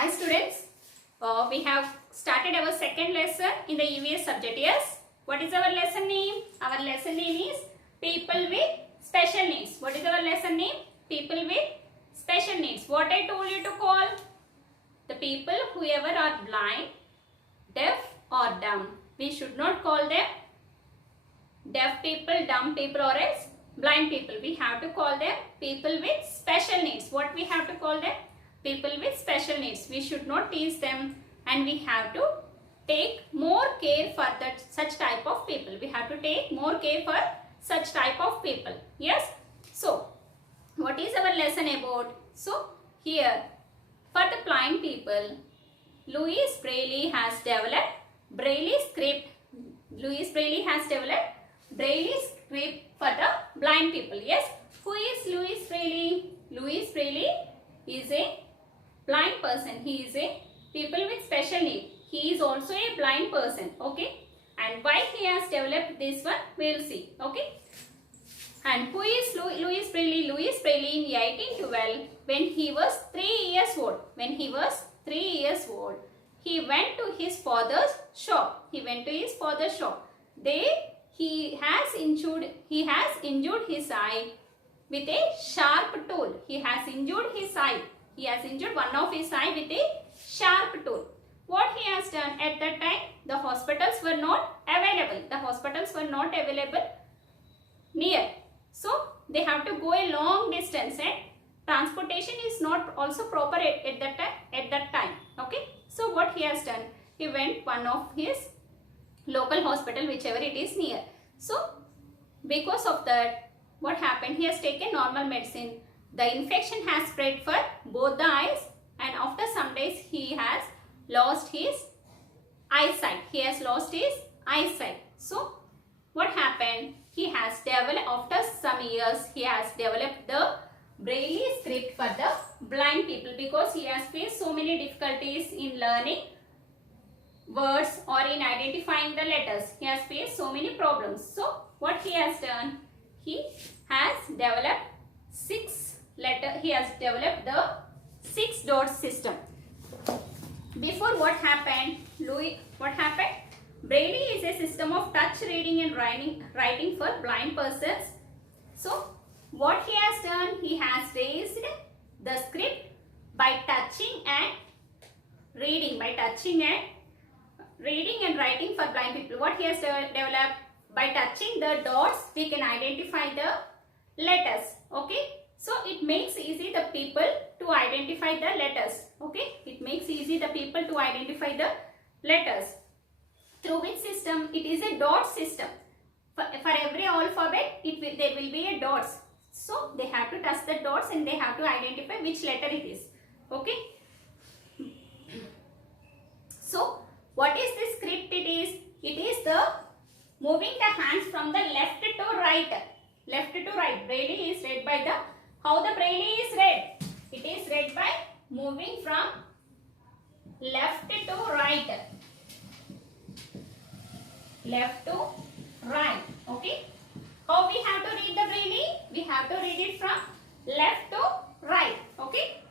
Hi students, we have started our second lesson in the EVS subject. Yes, what is our lesson name? Our lesson name is people with special needs. What is our lesson name? People with special needs. What I told you to call? The people whoever are blind, deaf or dumb. We should not call them deaf people, dumb people or else blind people. We have to call them people with special needs. What we have to call them? People with special needs. We should not tease them and we have to take more care for such type of people. We have to take more care for such type of people. Yes. So, what is our lesson about? So, here for the blind people, Louis Braille has developed Braille script. Louis Braille has developed Braille script for the blind people. Yes. Who is Louis Braille? Louis Braille is a blind person. He is a people with special need. He is also a blind person. Okay. And why he has developed this one, we will see. Okay. And who is Louis Braille? Louis Braille in 1812, when he was 3 years old. When he was 3 years old, he went to his father's shop. He went to his father's shop. He has injured his eye with a sharp tool. He has injured his eye. He has injured one of his eye with a sharp tool. What he has done at that time, the hospitals were not available. The hospitals were not available near. So, they have to go a long distance and transportation is not also proper at that time. Okay. So, what he has done, he went one of his local hospital, whichever it is near. So, because of that, what happened, he has taken normal medicine. The infection has spread for both the eyes and after some days he has lost his eyesight. He has lost his eyesight. So, what happened? He has developed, after some years, he has developed the Braille script for the blind people because he has faced so many difficulties in learning words or in identifying the letters. He has faced so many problems. So, what he has done? He has developed the 6 dot system. Before what happened? Braille is a system of touch reading and writing for blind persons. So, what he has done? He has raised the script by touching and reading. By touching and reading and writing for blind people. What he has developed? By touching the dots, we can identify the letters. Okay. So, it makes easy the people to identify the letters. Okay. It makes easy the people to identify the letters. Through which system? It is a dot system. For every alphabet, there will be a dots. So, they have to touch the dots and they have to identify which letter it is. Okay. So, what is this script? It is the moving the hands from the left to right. Left to right. Braille is read by the, how the Braille is read? It is read by moving from left to right. Left to right. Okay. How we have to read the Braille? We have to read it from left to right. Okay.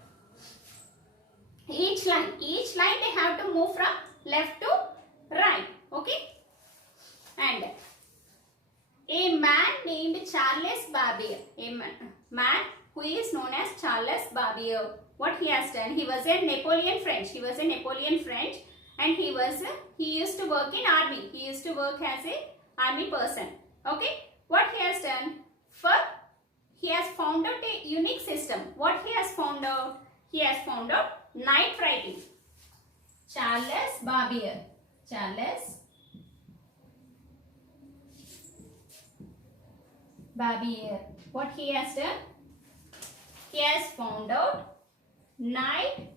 Each line they have to move from left to right. Okay. And a man named Charles Babbage, a man who is known as Charles Babbage, what he has done? He was a Napoleon French. And he used to work in army. He used to work as a army person. Okay. What he has done? He has found out a unique system. What he has found out? He has found out night writing. Charles Babbage. What he has done? He has found out night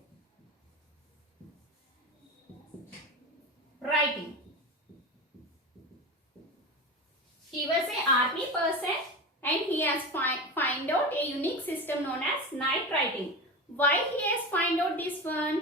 writing. He was an army person and he has find out a unique system known as night writing. Why he has find out this one?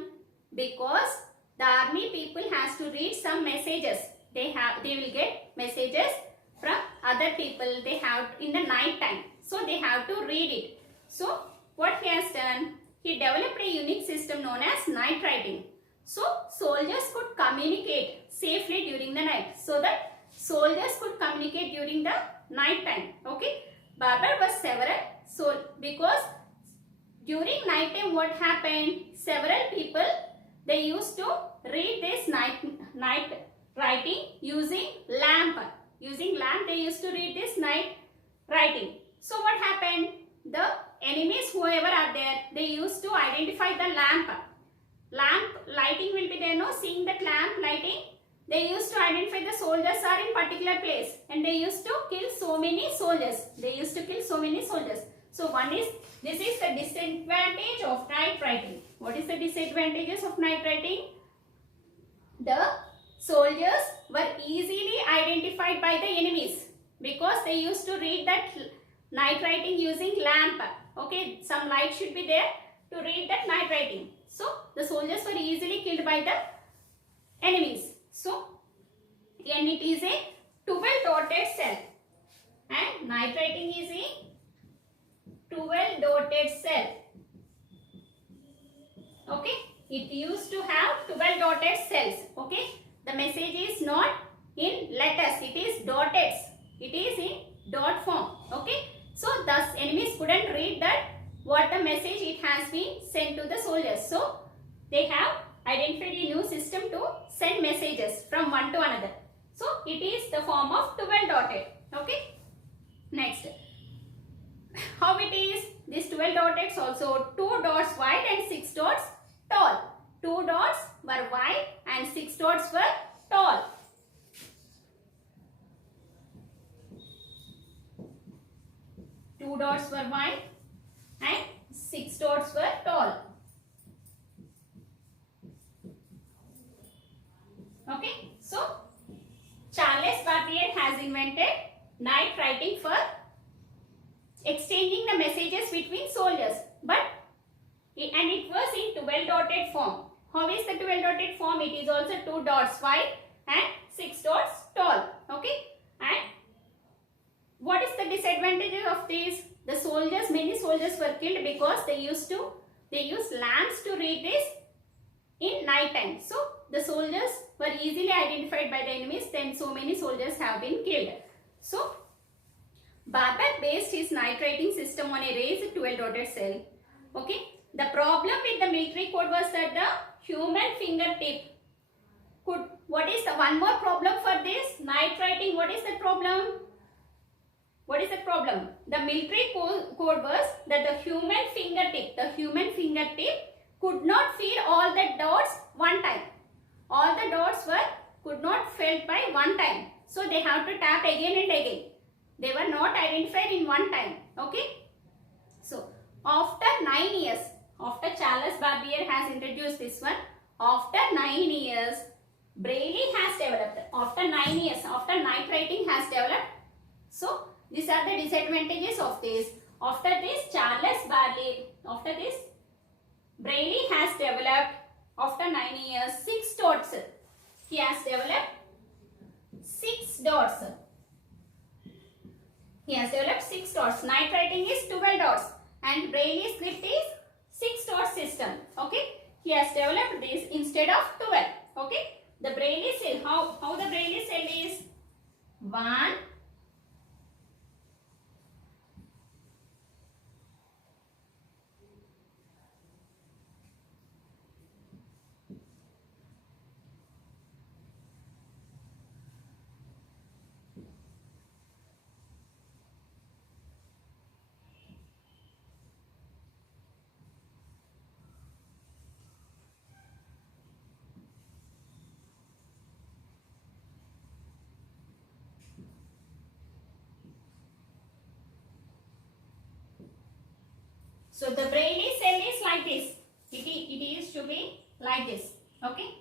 Because the army people has to read some messages. They will get messages from other people. They have in the night time. So they have to read it. So what he has done? he developed a unique system known as night writing. So soldiers could communicate safely during the night. So that soldiers could communicate during the night time. Okay. Barber was several. So because during night time what happened? Several people, they used to read this night writing using lamp. Using lamp they used to read this night writing. So what happened? The enemies whoever are there, they used to identify the lamp. Lamp lighting will be there, no? Seeing that lamp lighting, they used to identify the soldiers are in particular place and they used to kill so many soldiers. They used to kill so many soldiers. So one is, this is the disadvantage of night writing. What is the disadvantages of night writing? The soldiers were easily identified by the enemies because they used to read that night writing using lamp. Okay, some light should be there to read that night writing. So the soldiers were easily killed by the enemies. So and it is a 12 dotted cell and night writing is a 12 dotted cell. Okay, it used to have 12 dotted cells. Okay, the message is not in letters, it is dotted. It is in dot form. Okay, so thus enemies couldn't read that what the message it has been sent to the soldiers. So they have identified a new system to send messages from one to another. So it is the form of 12 dotted. Okay. Next, how it is? This 12 dotted also 2 dots wide and 6 dots tall. 2 dots were wide and 6 dots were tall. Two dots were wide and 6 dots were tall. Okay, so Charles Babbage has invented night writing for exchanging the messages between soldiers, and it was in 12 dotted form. How is the 12 dotted form? It is also 2 dots wide and 6 dots tall. Okay, and what is the disadvantages of this? The soldiers, many soldiers were killed because they used lamps to read this in night time. So the soldiers were easily identified by the enemies, then so many soldiers have been killed. So Babbage based his night writing system on a raised 12 dotted cell. Okay, the problem with the military code was that the human fingertip could, what is the one more problem for this night writing? What is the problem? What is the problem? The military code was that the human fingertip could not feel all the dots one time. All the dots could not felt by one time. So they have to tap again and again. They were not identified in one time. Okay. So after 9 years, after Charles Babbage has introduced this one, after 9 years, Braille has developed. After 9 years, after night writing has developed. So these are the disadvantages of this. After this, Charles Babbage, after this, Braille has developed after 9 years 6 dots. He has developed 6 dots. He has developed 6 dots. Night writing is 12 dots and Braille script is 6 dot system. Okay. He has developed this instead of 12. Okay. The Braille cell, how the Braille cell is 1, so the Braille cell is like this. It used to be like this. Okay.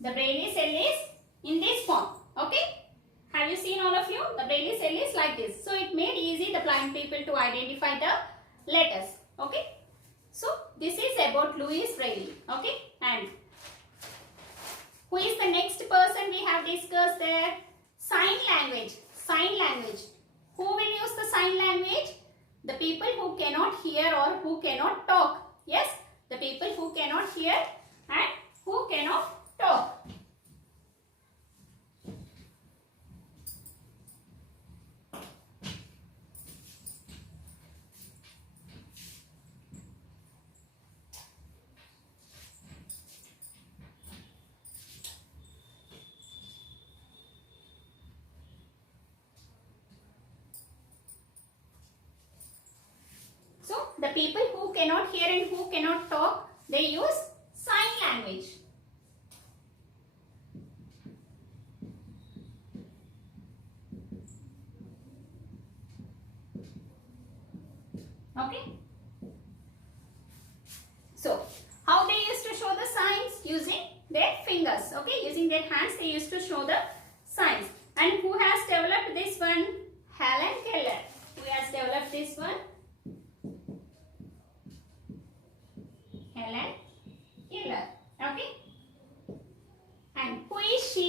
The Braille cell is in this form. Okay. Have you seen all of you? The Braille cell is like this. So it made easy the blind people to identify the letters. Okay. So this is about Louis Braille. Okay. And who is the next person we have discussed there? Sign language. Sign language. Who will use the sign language? The people who cannot hear or who cannot talk. hear and who cannot talk. So the people who cannot hear and who cannot talk, they use sign language. Okay. So how they used to show the signs? Using their fingers. Okay, using their hands they used to show the signs. And who has developed this one? Helen Keller. Who has developed this one? Helen Keller. Okay. And who is she?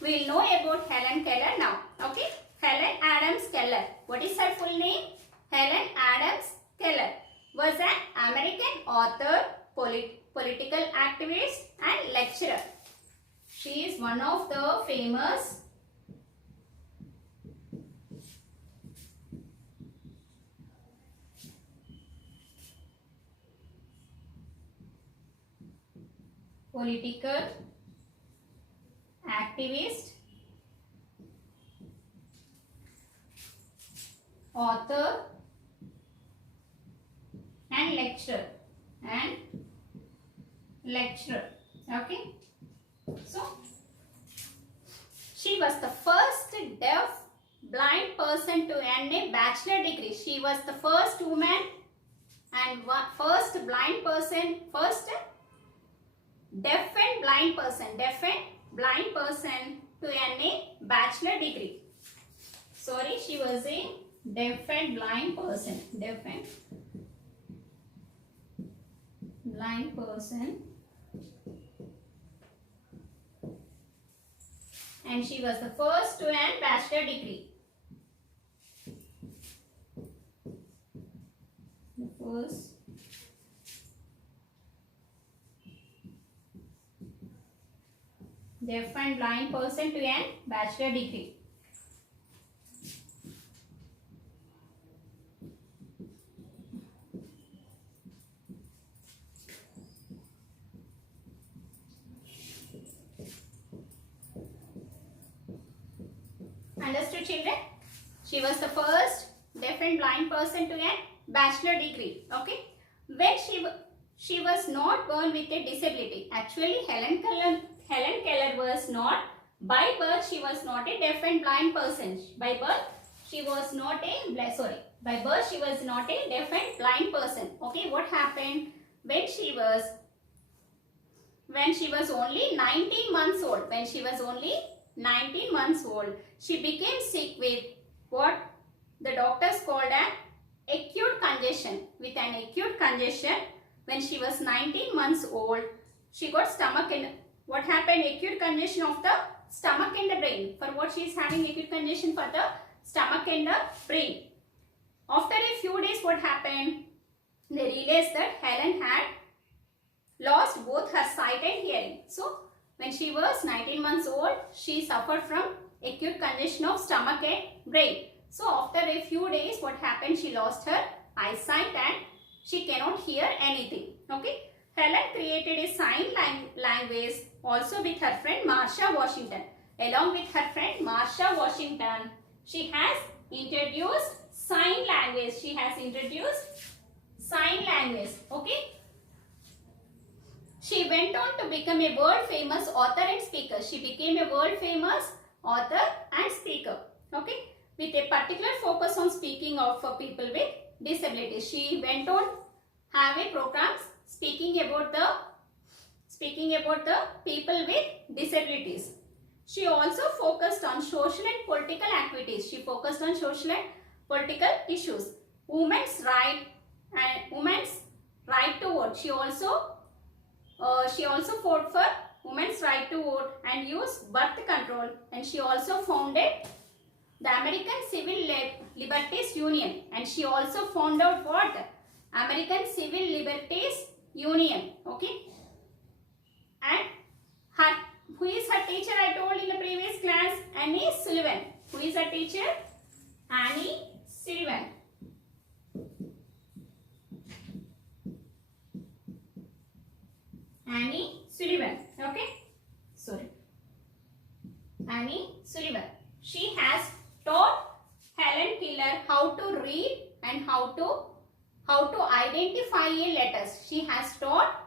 We will know about Helen Keller now. Okay. Helen Adams Keller. What is her full name? Helen Adams Keller was an American author, political activist and lecturer. She is one of the famous political activist, author and lecturer. Okay. So she was the first deaf blind person to earn a bachelor degree. She was the first woman and first blind person, first deaf and blind person to earn a bachelor degree. Sorry, she was a deaf and blind person. And she was the first to earn bachelor degree. The first deaf and blind person to earn bachelor degree. Understood, children? She was the first deaf and blind person to earn bachelor degree. Okay. When she was not born with a disability. Actually, Helen Keller was not, by birth she was not a deaf and blind person. By birth she was not a deaf and blind person. Okay, what happened when she was only 19 months old? When she was only 19 months old, she became sick with what the doctors called an acute congestion. With an acute congestion, when she was 19 months old, she got stomach and what happened? Acute congestion of the stomach and the brain. For what she is having acute congestion? For the stomach and the brain. After a few days, what happened? They realized that Helen had lost both her sight and hearing. So when she was 19 months old, she suffered from acute congestion of stomach and brain. So after a few days, what happened? She lost her eyesight and she cannot hear anything. Okay. Helen created a sign language also with her friend Marsha Washington. Along with her friend Marsha Washington, she has introduced sign language. Okay. She went on to become a world famous author and speaker. She became a world famous author and speaker. Okay. With a particular focus on speaking of people with disabilities. She went on having programs speaking about the people with disabilities. She also focused on social and political activities. She focused on social and political issues. Women's right to vote. She also fought for women's right to vote and used birth control. And she also founded the American Civil Liberties Union. And she also found out what? American Civil Liberties Union. Okay. And her, who is her teacher? I told in the previous class, Annie Sullivan. Who is her teacher? Annie Sullivan. Annie Sullivan. Okay. Sorry. Annie Sullivan. She has taught Helen Keller how to read and how to identify letters. She has taught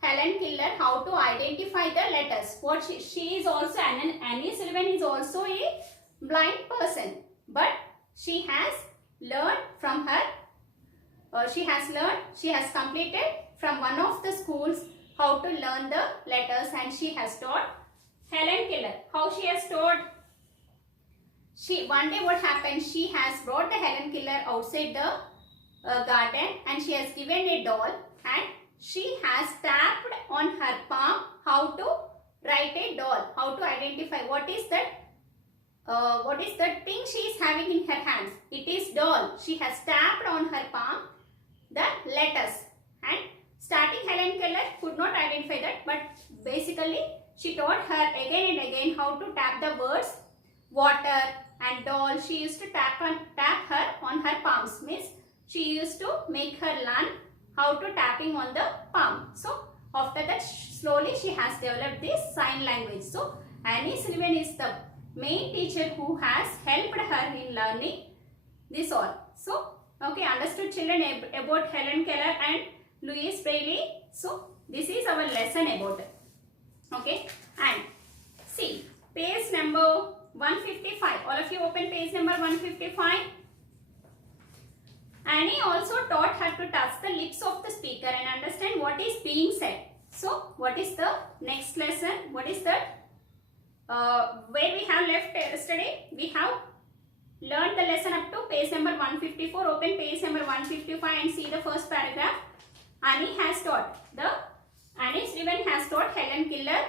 Helen Keller how to identify the letters. What she is also, Annie Sullivan is also a blind person, but she has learned from her. She has completed from one of the schools how to learn the letters, and she has taught Helen Keller. How she has taught? One day what happened? She has brought the Helen Keller outside the garden, and she has given a doll, and she has tapped on her palm how to write a doll, how to identify what is that thing she is having in her hands. It is doll. She has tapped on her palm the letters, and starting Helen Keller could not identify that, but basically she taught her again and again how to tap the words water and doll. She used to tap her on her palms. Means she used to make her learn how to tapping on the palm. So after that, slowly she has developed this sign language. So Annie Sullivan is the main teacher who has helped her in learning this all. So okay, understood children about Helen Keller and Louise Braille. So this is our lesson about it. Okay, and see page number 155. All of you open page number 155. Annie also taught her to touch the lips of the speaker and understand what is being said. So what is the next lesson? What is that? Where we have left yesterday, we have learned the lesson up to page number 154. Open page number 155 and see the first paragraph. Annie Sullivan has taught Helen Keller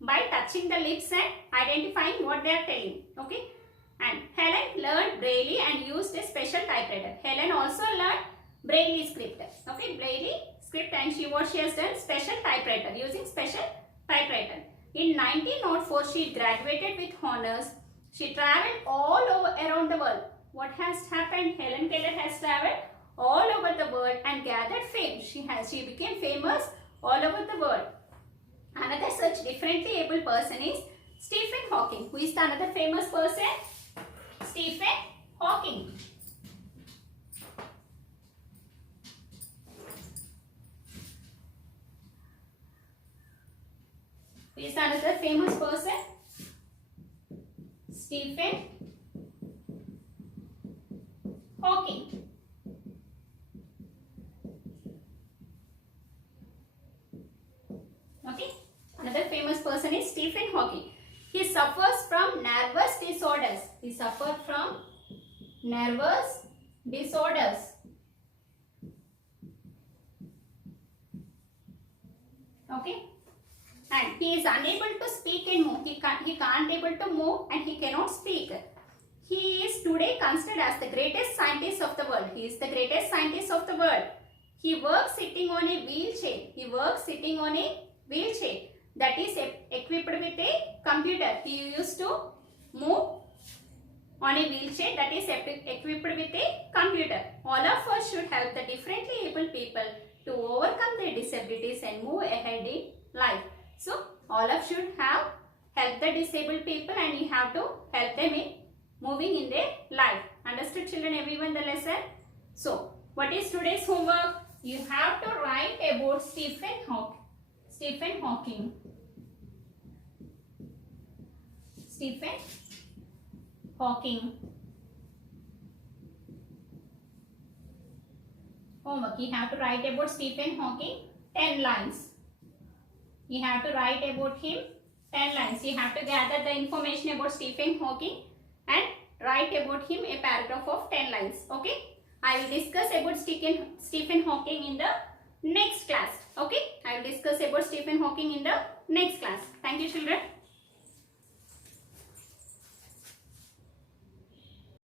by touching the lips and identifying what they are telling. Okay. And Helen learned Braille and used a special typewriter. Helen also learned Braille script. Okay, Braille script, and what she has done, special typewriter, using special typewriter. In 1904, she graduated with honors. She travelled all over around the world. What has happened? Helen Keller has travelled all over the world and gathered fame. She became famous all over the world. Another such differently able person is Stephen Hawking. Who is the another famous person? Stephen Hawking. Who is another famous person? Stephen Hawking. Okay, another famous person is Stephen Hawking. He suffers from nervous disorders. He suffered from nervous disorders. Okay, and he is unable to speak and move. He can't able to move and he cannot speak. He is today considered as the greatest scientist of the world. He is the greatest scientist of the world. He works sitting on a wheelchair. He works sitting on a wheelchair that is equipped with a computer. He used to move on a wheelchair that is equipped with a computer. All of us should help the differently able people to overcome their disabilities and move ahead in life. So all of should have help the disabled people, and you have to help them in moving in their life. Understood children, everyone, the lesson? So what is today's homework? You have to write about Stephen Hawking. Stephen Hawking. Homework. You have to write about Stephen Hawking 10 lines. You have to write about him 10 lines. You have to gather the information about Stephen Hawking and write about him a paragraph of 10 lines. Okay. I will discuss about Stephen Hawking in the next class. Okay. I will discuss about Stephen Hawking in the next class. Thank you children.